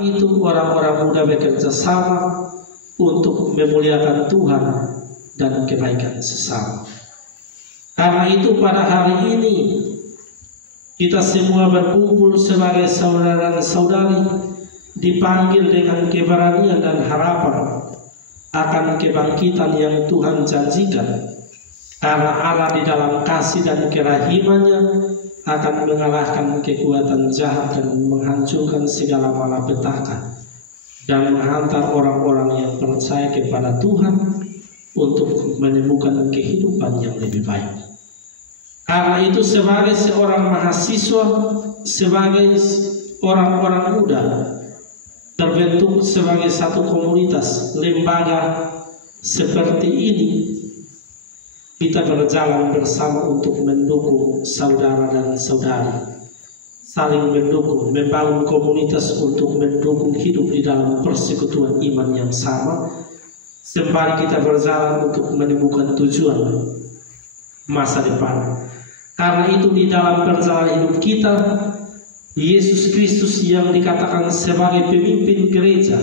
Itu orang-orang muda bekerja sama untuk memuliakan Tuhan dan kebaikan sesama. Karena itu pada hari ini kita semua berkumpul sebagai saudara dan saudari, dipanggil dengan keberanian dan harapan akan kebangkitan yang Tuhan janjikan. Karena Allah di dalam kasih dan kerahimannya akan mengalahkan kekuatan jahat dan menghancurkan segala malapetaka dan menghantar orang-orang yang percaya kepada Tuhan untuk menemukan kehidupan yang lebih baik. Karena itu sebagai seorang mahasiswa, sebagai orang-orang muda, terbentuk sebagai satu komunitas lembaga seperti ini, kita berjalan bersama untuk mendukung saudara dan saudari, saling mendukung, membangun komunitas untuk mendukung hidup di dalam persekutuan iman yang sama, sembari kita berjalan untuk menemukan tujuan masa depan. Karena itu di dalam perjalanan hidup kita, Yesus Kristus yang dikatakan sebagai pemimpin gereja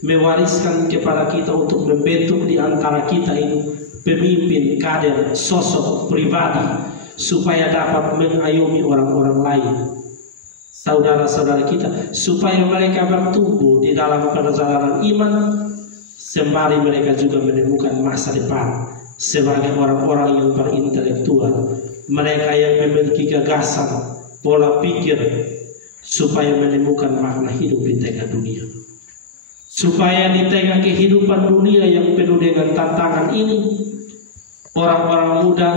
mewariskan kepada kita untuk membentuk di antara kita ini pemimpin, kader, sosok pribadi supaya dapat mengayomi orang-orang lain, saudara-saudara kita, supaya mereka bertumbuh di dalam perjalanan iman, sembari mereka juga menemukan masa depan sebagai orang-orang yang berintelektual, mereka yang memiliki gagasan, pola pikir, supaya menemukan makna hidup di tengah dunia. Supaya di tengah kehidupan dunia yang penuh dengan tantangan ini, orang-orang muda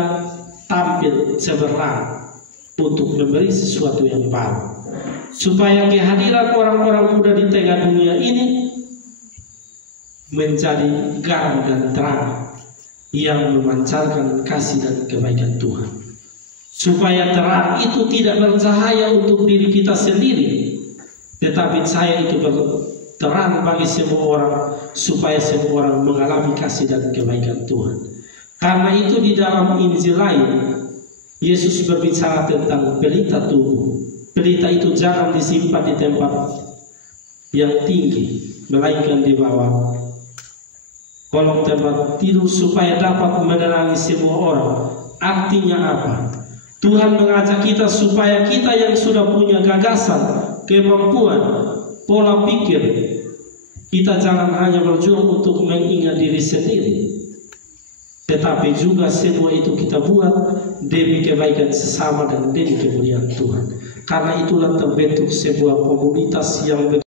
tampil cemerlang untuk memberi sesuatu yang baru. Supaya kehadiran orang-orang muda di tengah dunia ini menjadi garam dan terang yang memancarkan kasih dan kebaikan Tuhan. Supaya terang itu tidak bercahaya untuk diri kita sendiri, tetapi cahaya itu terang bagi semua orang, supaya semua orang mengalami kasih dan kebaikan Tuhan. Karena itu di dalam Injil lain, Yesus berbicara tentang pelita tubuh. Pelita itu jangan disimpan di tempat yang tinggi, melainkan di bawah kolong tempat tidur supaya dapat menerangi semua orang. Artinya apa? Tuhan mengajak kita supaya kita yang sudah punya gagasan, kemampuan, pola pikir, kita jangan hanya berjuang untuk mengingat diri sendiri, tetapi juga semua itu kita buat demi kebaikan sesama dan demi kemuliaan Tuhan. Karena itulah terbentuk sebuah komunitas yang